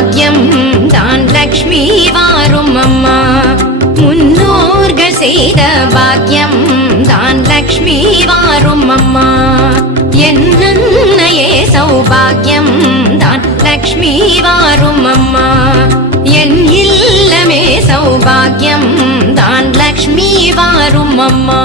பாக்யம் தான் லக்ஷ்மி வாரும் அம்மா. முன்னோர்கள் செய்த பாக்யம் தான் லக்ஷ்மி வாரும் அம்மா. என்னையே சௌபாகியம் தான் லக்ஷ்மி வாரும் அம்மா. என் இல்லமே சௌபாகியம் தான் லக்ஷ்மி வாரும் அம்மா.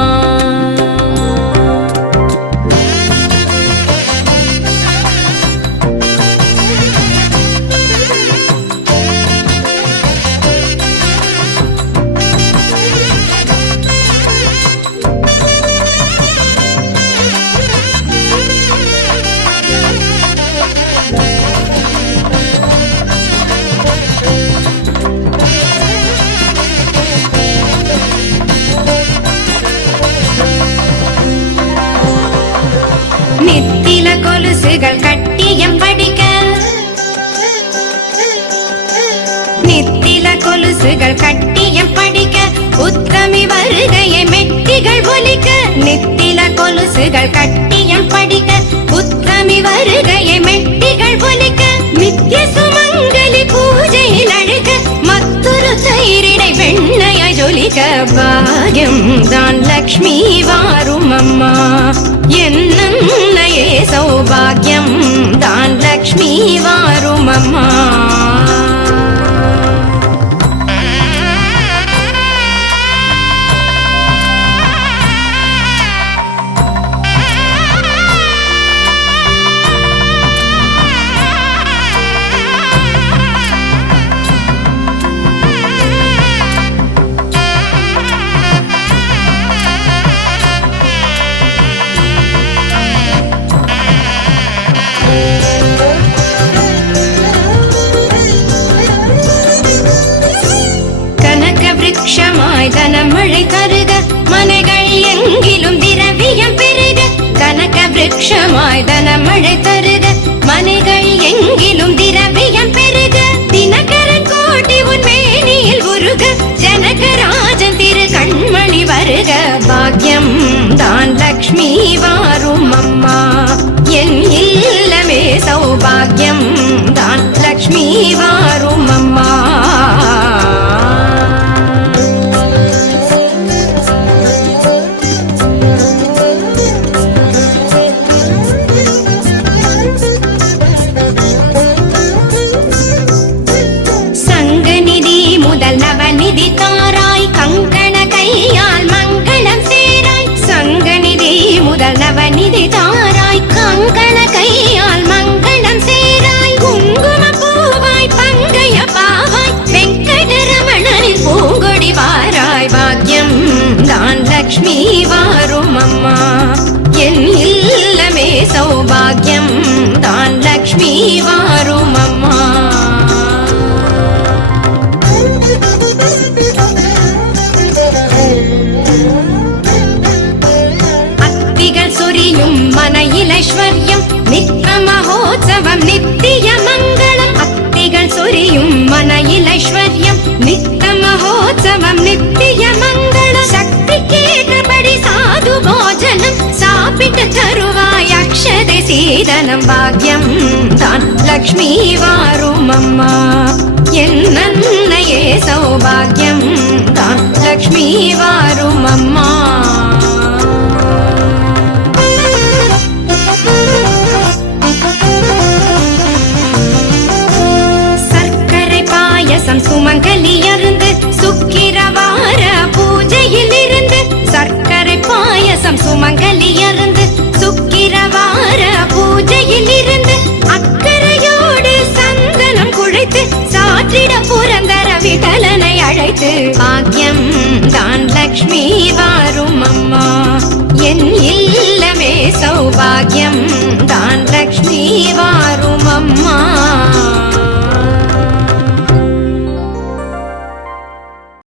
நித்தில கொலுசுகள் கட்டியம் படிக்க, நித்தில கொலுசுகள் கட்டியம் படிக்க, உத்தமி வருகையை மெட்டிகள் ஒலிக்க. நித்தில கொலுசுகள் கட்டியம் படிக்க, உத்தமி வருகையை மெட்டிகள் ஒலிக்க. நித்திய சுமங்கலி பூஜையில் அழுக, மற்றொரு தயிரிடை வெண்ணைய ஜொலிக்க. பாக்யம் தான் லக்ஷ்மி வாரும் அம்மா. என்னையே சௌபாகியம் தான் லக்ஷ்மி வாரும் அம்மா. விருட்சமாய் தனமழை தருக, மனைகள் எங்கிலும் திரவியம் பெருக. கனக விருட்சமாய் தனமழை தருக, மனைகள் எங்கிலும் திரவியம் பெருக. தினகரன் கோட்டி உன் மேனியில் உருக, ஜனகராஜன் திரு கண்மணி வருக. பாக்யம் தான் லக்ஷ்மி வாரும் அம்மா. என் இல்லமே சௌபாகியம் தான் லக்ஷ்மி வாரும் அம்மா. நவநிதி தாராய் கங்கண கையால் மங்களம் சேராய். சங்கநிதி முதல் நவநிதி தாராய் கங்கண கையால் மங்களம் சேராய். குங்கும பூவாய் பங்கைய பாவாய் வெங்கடரமணனின் பூங்கொடி வாராய். பாக்யம் தான் லக்ஷ்மி வாரும் அம்மா. என் இல்லமே சௌபாகியம் தான் லக்ஷ்மி வாரும் அம்மா. அத்திகள் சொரியும் மனையிலைஸ்வர்யம் நித்ய மகோத்சவம் நித்திய மங்களம். அத்திகள் சொரியும் மனையிலைஸ்வர்யம் நித்ய மகோத்சவம் நித்திய மங்களம். சக்தி கேட்டபடி சாது போஜனம் சாப்பிட்டு தருவாய் அக்ஷதை சீதனம். பாக்யம் தான் லக்ஷ்மி வாரும் அம்மா. என்னையே சௌபாகியம் தான் லக்ஷ்மி வாரும் அம்மா. சர்க்கரை பாயசம் சுமங்கலி அருந்து சுக்கிரவார பூஜையில் இருந்து. சர்க்கரை பாயசம் சுமங்கலி அருந்து சுக்கிரவார பூஜையில் இருந்து. அக்கறையோடு சந்தனம் குழைத்து சாற்றிட புரந்தர விகலனை அழைத்து. பாக்யம் தான் லக்ஷ்மி